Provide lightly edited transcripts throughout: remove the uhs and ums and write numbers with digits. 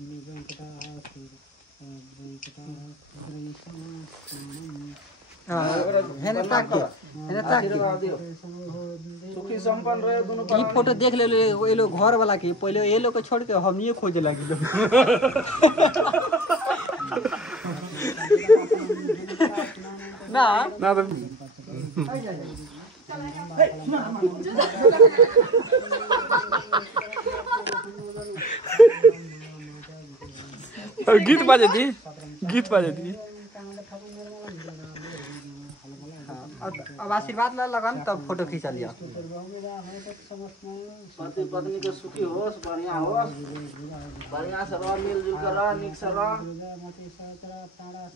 सुखी संपन्न रहे दोनों पर। ये फोटो देख ले ये लोग घर वाला के पहले ये लोग को छोड़ के हम ये खोजे लगी लोग। ना ना तो गीत बाजे थी अब आशीर्वाद ला लगा तब फोटो खींचा लिया। पति पत्नी के सुखी होस, बढ़िया होस, बढ़िया से रह, मिलजुल कर रह, निक से रह,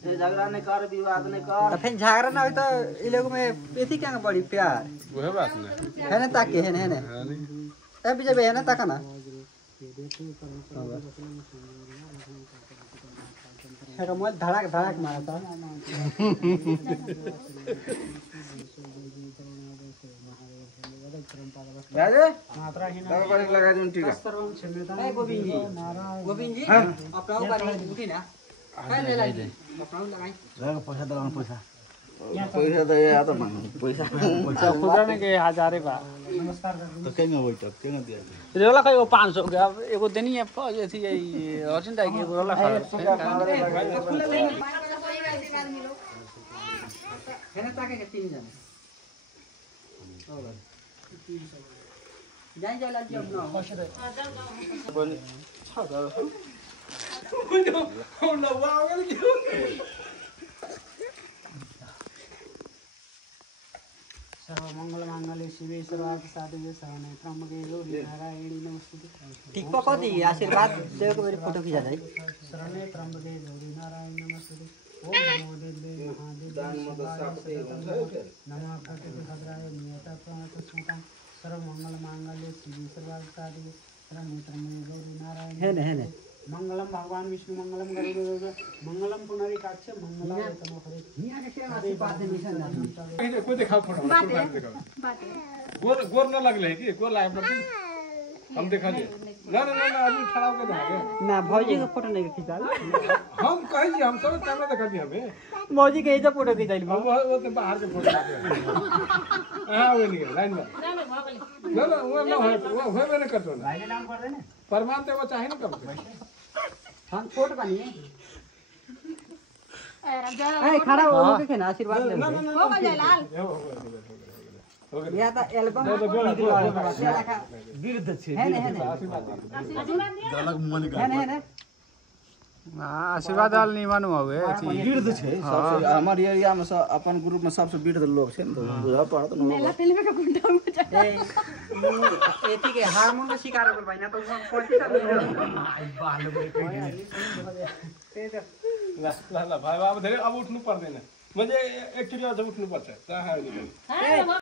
झगड़ा नहीं कर, विवाद नहीं कर। तो फिर झगड़ा ना हो तो ये लोग में एथी क्या बड़ी प्यार वह बात ना है ना ताकि है ना ए बीजे है ना ताका ना है का मोल धड़ाक धड़ाक मारा था। राजे लगा दूं ठीक है। गोविंद जी अपना गाड़ी उठी ना काय ले लाई अपना लगाई पैसा दलान पैसा तो ये आता मांग पैसा खुदरा में के 1000 बा। नमस्कार तो केंगे बैठक केंगे दिया रेला खाई 500 के अब एगो देनी है ये थी अर्जेंट आई के रेला खा है ना ताके के 3 जन जाई जाला जी अपना बोल छादा हम ना वाओ कर सर्व मंगल मांगल्ये शिवे सर्वार्थ साधके शरण्ये त्र्यंबके गौरी नारायणी नमोस्तुते। ठीक पको दी आशीर्वाद देव को मेरी फोटो खींचा जाए। शरण्ये त्र्यंबके गौरी नारायणी नमोस्तुते। ओम नमो देव्ये महादेव्ये नमः प्रकृति भद्राय नियता प्रणतस्मता सर्व मंगल मांगल्ये शिवे सर्वार्थ साधके शरण्ये त्र्यंबके गौरी नारायणी है ने मंगलम भगवान विष्णु मंगलम गरुड़ मंगलम पुनरीकाक्ष मंगलम तमोहरे हिया के आशीर्वाद दे निशान कोई देखा फोटो गोर न लगले है कि गोर लाए पड़ती हम देखा ले ना अभी खड़ा होके ना ना भौजी के फोटो नहीं खींचा हम कहि जी हम सब कैमरा देखा दी हमें भौजी के इधर फोटो खींचा ली वो तो बाहर के फोटो हां वो नहीं लाइन में ना वो ना वो मैंने कर दो ना लाइन डाउन कर देने प्रमाण तो वो चाहे ना कब हम फोटो बनिए ए खड़ा हो के ना आशीर्वाद ले हो गया लाल या त एल्बम विरुद्ध छे है ने अलग मन का है आशीर्वाद वाल नहीं मानू हवे विरुद्ध छे सबसे हमर एरिया में सब अपन ग्रुप में सबसे विरुद्ध लोग छे बुझा पड़त न मेला फिल्म का गुंडा में जा एती के हार्मोन का शिकार हो भाई ना तो कोची कर ला भाई बाबा धरे अब उठनु पर्दैन म्हणजे एकचोटी अझ उठ्नु पर्छ